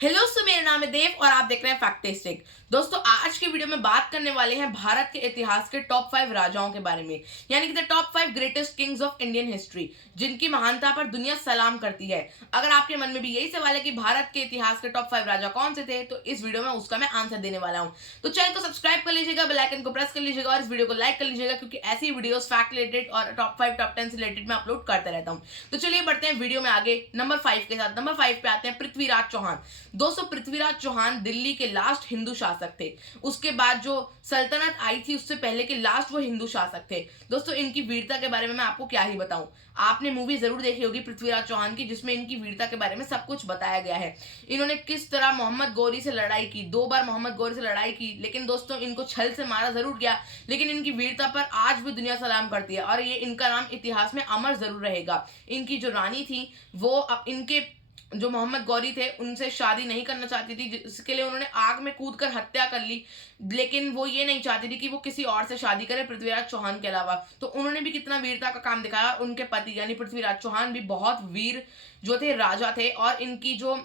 Hello सो मेरा नाम है देव और आप देख रहे हैं फैक्टिस्टिक। दोस्तों आज की वीडियो में बात करने वाले हैं भारत के इतिहास के टॉप 5 राजाओं के बारे में, यानी कि the top 5 greatest Kings of Indian history, जिनकी महानता पर दुनिया सलाम करती है। अगर आपके मन में भी यही सवाल है कि भारत के इतिहास के टॉप 5 राजा कौन से थे, तो इस वीडियो में उसका मैं आंसर देने वाला हूँ। तो चैनल को सब्सक्राइब कर लीजिएगा, बेल आइकन को प्रेस कर लीजिएगा और इस वीडियो को लाइक कर लीजिएगा, क्योंकि ऐसी वीडियोस फैक्ट रिलेटेड और टॉप 5 टॉप 10 से रिलेटेड मैं अपलोड करता रहता हूँ। तो चलिए बढ़ते हैं वीडियो में आगे नंबर 5 के साथ। नंबर 5 पे आते हैं पृथ्वीराज चौहान। दोस्तों पृथ्वीराज चौहान दिल्ली के लास्ट हिंदू शासक थे। उसके बाद जो सल्तनत आई थी उससे पहले के लास्ट वो हिंदू शासक थे। दोस्तों इनकी वीरता के बारे में मैं आपको क्या ही बताऊं। आपने मूवी जरूर देखी होगी पृथ्वीराज चौहान की, जिसमें इनकी वीरता के बारे में सब कुछ बताया गया है। इन्होंने किस तरह मोहम्मद गौरी से लड़ाई की, 2 बार मोहम्मद गौरी से लड़ाई की, लेकिन दोस्तों इनको छल से मारा जरूर गया, लेकिन इनकी वीरता पर आज भी दुनिया सलाम करती है और ये इनका नाम इतिहास में अमर जरूर रहेगा। इनकी जो रानी थी वो अब इनके जो मोहम्मद गौरी थे उनसे शादी नहीं करना चाहती थी, जिसके लिए उन्होंने आग में कूदकर हत्या कर ली। लेकिन वो ये नहीं चाहती थी कि वो किसी और से शादी करे पृथ्वीराज चौहान के अलावा। तो उन्होंने भी कितना वीरता का काम दिखाया और उनके पति यानी पृथ्वीराज चौहान भी बहुत वीर जो थे, राजा थे, और इनकी जो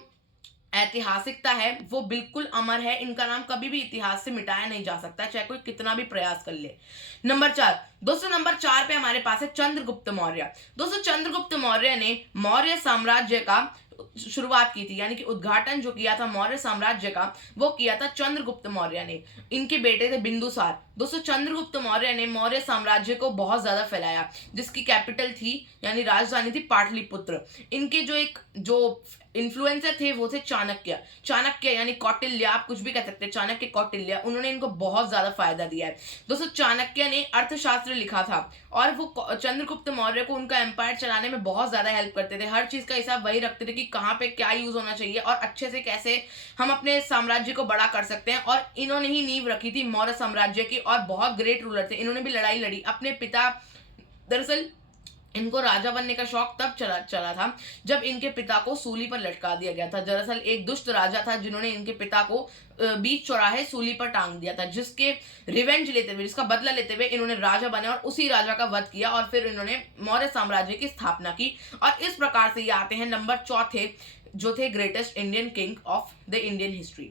ऐतिहासिकता है वो बिल्कुल अमर है। इनका नाम कभी भी इतिहास से मिटाया नहीं जा सकता, चाहे कोई कितना भी प्रयास कर ले। नंबर 4 दोस्तों, नंबर 4 पे हमारे पास है चंद्रगुप्त मौर्य। दोस्तों चंद्रगुप्त मौर्य ने मौर्य साम्राज्य का शुरुआत की थी, यानी कि उद्घाटन जो किया था मौर्य साम्राज्य का वो किया था चंद्रगुप्त मौर्य ने। इनके बेटे थे बिंदुसार। दोस्तों चंद्रगुप्त मौर्य ने मौर्य साम्राज्य को बहुत ज्यादा फैलाया, जिसकी कैपिटल थी यानी राजधानी थी पाटलिपुत्र। इनके जो इन्फ्लुएंसर थे वो थे चाणक्य। चाणक्य यानी कौटिल्य, आप कुछ भी कह सकते हैं, चाणक्य कौटिल्य, उन्होंने इनको बहुत ज्यादा फायदा दिया है। दोस्तों चाणक्य ने अर्थशास्त्र लिखा था और वो चंद्रगुप्त मौर्य को उनका एम्पायर चलाने में बहुत ज्यादा हेल्प करते थे। हर चीज का हिसाब वही रखते थे कि कहाँ पे क्या यूज होना चाहिए और अच्छे से कैसे हम अपने साम्राज्य को बड़ा कर सकते हैं। और इन्होंने ही नींव रखी थी मौर्य साम्राज्य की और बहुत ग्रेट रूलर थे। इन्होंने भी लड़ाई लड़ी अपने पिता, दरअसल इनको राजा बनने का शौक तब चला चला था जब इनके पिता को सूली पर लटका दिया गया था। दरअसल एक दुष्ट राजा था जिन्होंने इनके पिता को बीच चौराहे सूली पर टांग दिया था, जिसके रिवेंज लेते हुए, जिसका बदला लेते हुए इन्होंने राजा बने और उसी राजा का वध किया और फिर इन्होंने मौर्य साम्राज्य की स्थापना की। और इस प्रकार से ये आते हैं नंबर 4 जो थे greatest Indian king of the Indian history.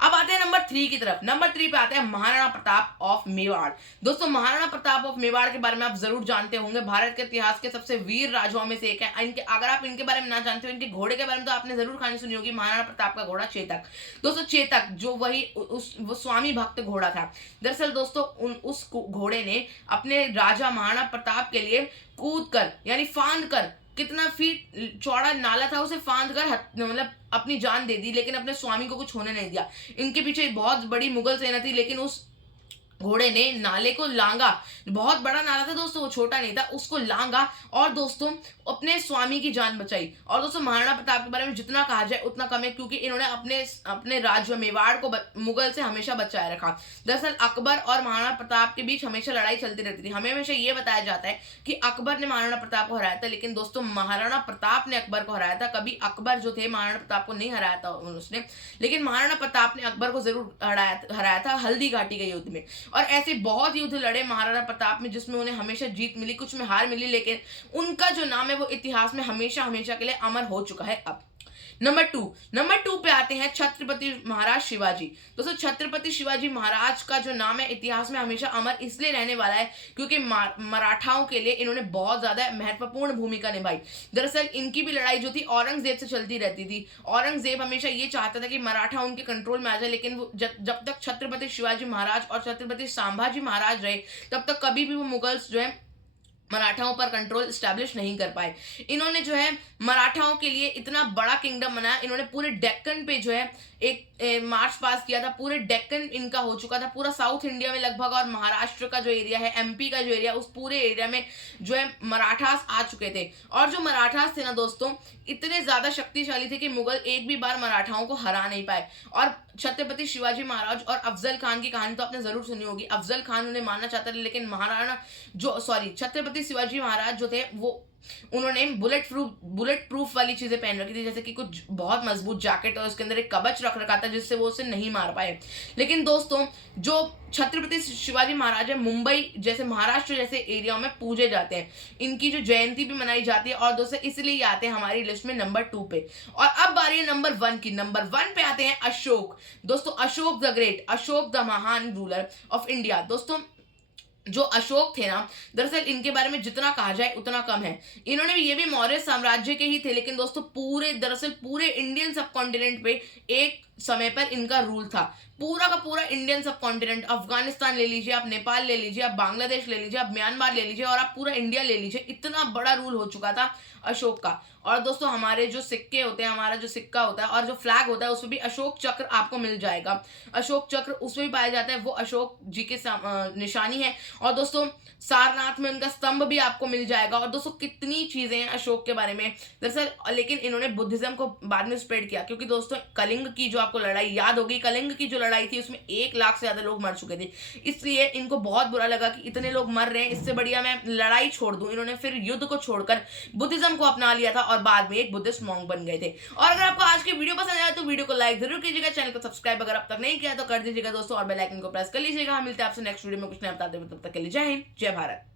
अब आते हैं नंबर 3 की तरफ। नंबर 3 पे आते हैं महाराणा प्रताप ऑफ मेवाड़। दोस्तों महाराणा प्रताप ऑफ मेवाड़ के बारे में आप जरूर जानते होंगे, भारत के इतिहास के सबसे वीर राजाओं में से एक है। इनके अगर आप इनके बारे में ना जानते हो, इनके घोड़े के बारे में तो आपने जरूर कहानी सुनी होगी, महाराणा प्रताप का घोड़ा चेतक। दोस्तों चेतक जो वो स्वामी भक्त घोड़ा था। दरअसल दोस्तों उस घोड़े ने अपने राजा महाराणा प्रताप के लिए कूद कर यानी फांद कर, कितना फीट चौड़ा नाला था उसे फांद कर मतलब अपनी जान दे दी, लेकिन अपने स्वामी को कुछ होने नहीं दिया। इनके पीछे बहुत बड़ी मुगल सेना थी, लेकिन उस घोड़े ने नाले को लांगा। बहुत बड़ा नाला था दोस्तों, वो छोटा नहीं था, उसको लांगा और दोस्तों अपने स्वामी की जान बचाई। और दोस्तों महाराणा प्रताप के बारे में जितना कहा जाए उतना कम है, क्योंकि इन्होंने अपने राज्य मेवाड़ को मुगल से हमेशा बचाए रखा। दरअसल अकबर और महाराणा प्रताप के बीच हमेशा लड़ाई चलती रहती थी। हमें हमेशा ये बताया जाता है कि अकबर ने महाराणा प्रताप को हराया था, लेकिन दोस्तों महाराणा प्रताप ने अकबर को हराया था। कभी अकबर जो थे महाराणा प्रताप को नहीं हराया था उसने, लेकिन महाराणा प्रताप ने अकबर को जरूर हराया था हल्दी घाटी के युद्ध में। और ऐसे बहुत युद्ध लड़े महाराणा प्रताप में, जिसमें उन्हें हमेशा जीत मिली, कुछ में हार मिली, लेकिन उनका जो नाम है वो इतिहास में हमेशा हमेशा के लिए अमर हो चुका है। अब नंबर 2 पे आते हैं छत्रपति महाराज शिवाजी। दोस्तों छत्रपति शिवाजी महाराज का जो नाम है इतिहास में हमेशा अमर इसलिए रहने वाला है क्योंकि मराठाओं के लिए इन्होंने बहुत ज्यादा महत्वपूर्ण भूमिका निभाई। दरअसल इनकी भी लड़ाई जो थी औरंगजेब से चलती रहती थी। औरंगजेब हमेशा ये चाहता था कि मराठा उनके कंट्रोल में आ जाए, लेकिन वो जब तक छत्रपति शिवाजी महाराज और छत्रपति संभाजी महाराज रहे तब तक कभी भी वो मुगल्स जो है मराठाओं पर कंट्रोल स्टैब्लिश नहीं कर पाए। इन्होंने जो है मराठाओं के लिए इतना बड़ा किंगडम बनाया। इन्होंने पूरे डेक्कन पे जो है एक मार्च पास किया था। पूरे डेक्कन इनका हो चुका था, पूरा साउथ इंडिया में लगभग, और महाराष्ट्र का जो एरिया है, एमपी का जो एरिया, उस पूरे एरिया में जो है मराठास आ चुके थे। और जो मराठास थे ना दोस्तों, इतने ज्यादा शक्तिशाली थे कि मुगल एक भी बार मराठाओं को हरा नहीं पाए। और छत्रपति शिवाजी महाराज और अफजल खान की कहानी तो आपने जरूर सुनी होगी। अफजल खान उन्हें मारना चाहता था, लेकिन छत्रपति शिवाजी महाराज जो थे वो उन्होंने बुलेट प्रूफ वाली चीजें पहन रखी थी, जैसे कि कुछ बहुत मजबूत जैकेट और उसके अंदर एक कवच रख रखा था जिससे वो उसे नहीं मार पाए। लेकिन दोस्तों, जो छत्रपति शिवाजी महाराज है, मुंबई जैसे महाराष्ट्र जैसे एरिया में पूजे जाते हैं, इनकी जो जयंती भी मनाई जाती है, और दोस्तों इसलिए ये आते हैं हमारी लिस्ट में नंबर 2 पे। और अब बारी है नंबर 1 की। नंबर 1 पे आते हैं अशोक। दोस्तों Ashok the great, Ashok the महान रूलर ऑफ इंडिया। दोस्तों जो अशोक थे ना, दरअसल इनके बारे में जितना कहा जाए उतना कम है। इन्होंने भी, ये भी मौर्य साम्राज्य के ही थे, लेकिन दोस्तों दरअसल पूरे इंडियन सब कॉन्टिनेंट पे एक समय पर इनका रूल था। पूरा का पूरा इंडियन सब कॉन्टिनेंट, अफगानिस्तान ले लीजिए आप, नेपाल ले लीजिए आप, बांग्लादेश ले लीजिए आप, म्यांमार ले लीजिए और आप पूरा इंडिया ले लीजिए, इतना बड़ा रूल हो चुका था अशोक का। और दोस्तों हमारे जो सिक्के होते हैं, हमारा जो सिक्का होता है और जो फ्लैग होता है, उसमें भी अशोक चक्र आपको मिल जाएगा। अशोक चक्र उसमें भी पाया जाता है, वो अशोक जी के निशानी है। और दोस्तों सारनाथ में उनका स्तंभ भी आपको मिल जाएगा। और दोस्तों कितनी चीजें हैं अशोक के बारे में दरअसल। लेकिन इन्होंने बुद्धिज्म को बाद में स्प्रेड किया, क्योंकि दोस्तों कलिंग की जो आपको लड़ाई याद होगी, कलिंग की जो लड़ाई थी उसमें 1 लाख से ज्यादा लोग मर चुके थे। इसलिए इनको बहुत बुरा लगा कि इतने लोग मर रहे हैं, इससे बढ़िया मैं लड़ाई छोड़ दूं। इन्होंने फिर युद्ध को छोड़कर बुद्धिज्म को अपना लिया था और बाद में एक बुद्धिस्ट मॉन्क बन गए थे। और अगर आपको आज की वीडियो पसंद आया तो वीडियो को लाइक जरूर कीजिएगा, चैनल को सब्सक्राइब अगर अब तक नहीं किया तो कर दीजिएगा दोस्तों, और बेल आइकन को प्रेस कर लीजिएगा। हम मिलते हैं आपसे नेक्स्ट वीडियो में कुछ नया बताते हुए, तब तक के लिए जय हिंद, जय भारत।